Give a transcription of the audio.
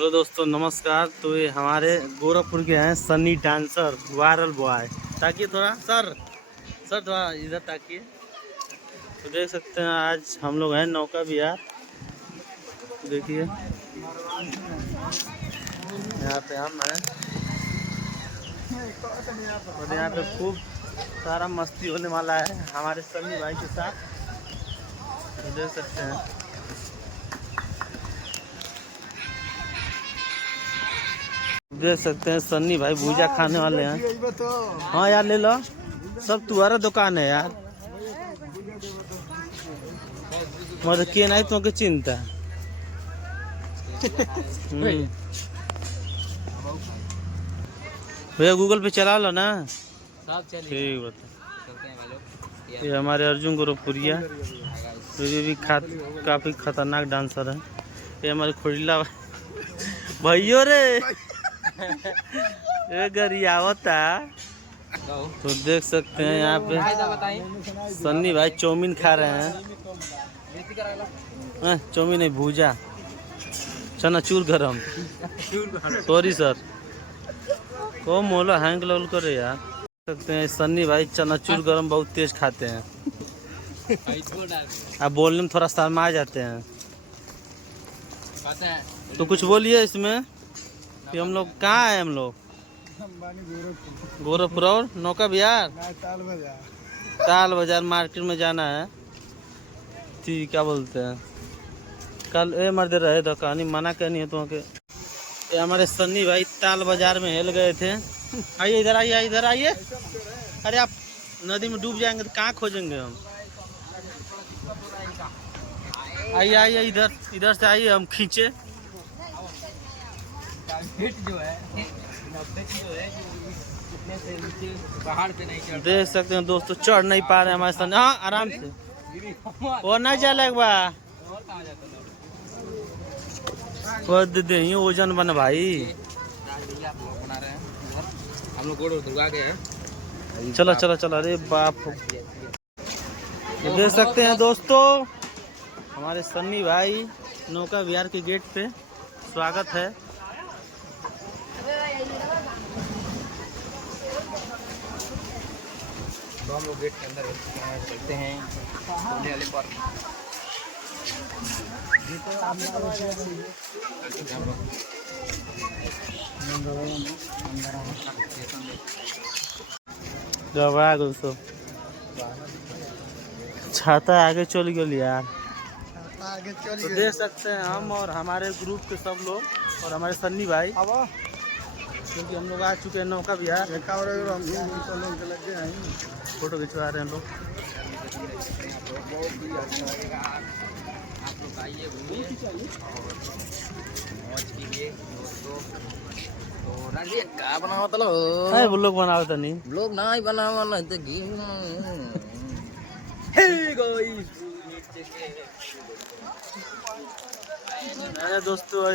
Hello दोस्तों, नमस्कार। तो ये हमारे गोरखपुर के हैं सनी डांसर वायरल बॉय। ताकिए थोड़ा सर थोड़ा इधर ताकिए। तो देख सकते हैं आज हम लोग हैं नौका विहार। देखिए यहाँ पे हम हैं और यहाँ पे खूब सारा मस्ती होने वाला है हमारे सनी भाई के साथ। तो देख सकते हैं सन्नी भाई भूजा खाने वाले हैं। हाँ यार ले लो, सब तुम्हारा दुकान है यार। मतलब के नहीं तुमको चिंता। भैया गूगल पे चला लो ना। ठीक बता। ये हमारे अर्जुन गोरखपुरिया, ये भी काफी खतरनाक डांसर है। ये हमारे खुड़िला भैयो रे ये गरियावता। तो देख सकते हैं यहाँ पे सन्नी भाई चाउमीन खा रहे हैं। चाउमीन नहीं, भूजा चनाचूर गरम। सॉरी सर, को मोला हैंग लोल करे यार। देख सकते हैं सन्नी भाई चनाचूर गरम बहुत तेज खाते हैं। अब बोलने में थोड़ा शर्मा जाते हैं। तो कुछ बोलिए इसमें कि हम लोग कहाँ है। हम लोग गोरखपुर और नौका विहार ताल बाजार मार्केट में जाना है। ठीक, क्या बोलते हैं कल ए मर्दे रहे तो कहानी मना करनी है तो के। ये हमारे सन्नी भाई ताल बाजार में हिल गए थे। आइए इधर, आइए इधर आइए। अरे आप नदी में डूब जाएंगे तो कहाँ खोजेंगे हम। आइए आइए इधर से आइए, हम खींचे। देख सकते हैं दोस्तों, चढ़ नहीं पा रहे हमारे साथ। हाँ आराम से वो ना चले एक बार दे वजन बन भाई। हम लोग चलो चलो चलो। अरे बाप, देख सकते हैं दोस्तों हमारे सन्नी भाई नौका विहार के गेट पे स्वागत है। तो हम लोग गेट के अंदर चलते हैं वाले पर। छाता आगे चल गया यार। तो देख सकते हैं हम और हमारे ग्रुप के सब लोग और हमारे सन्नी भाई, क्योंकि हम लोग आ चुके हैं नौका विहार। फोटो खिंचवा रहे हैं लोग। ब्लॉग बनाओ तो नहीं, ब्लॉग ना ही बनावा ना तो दोस्तों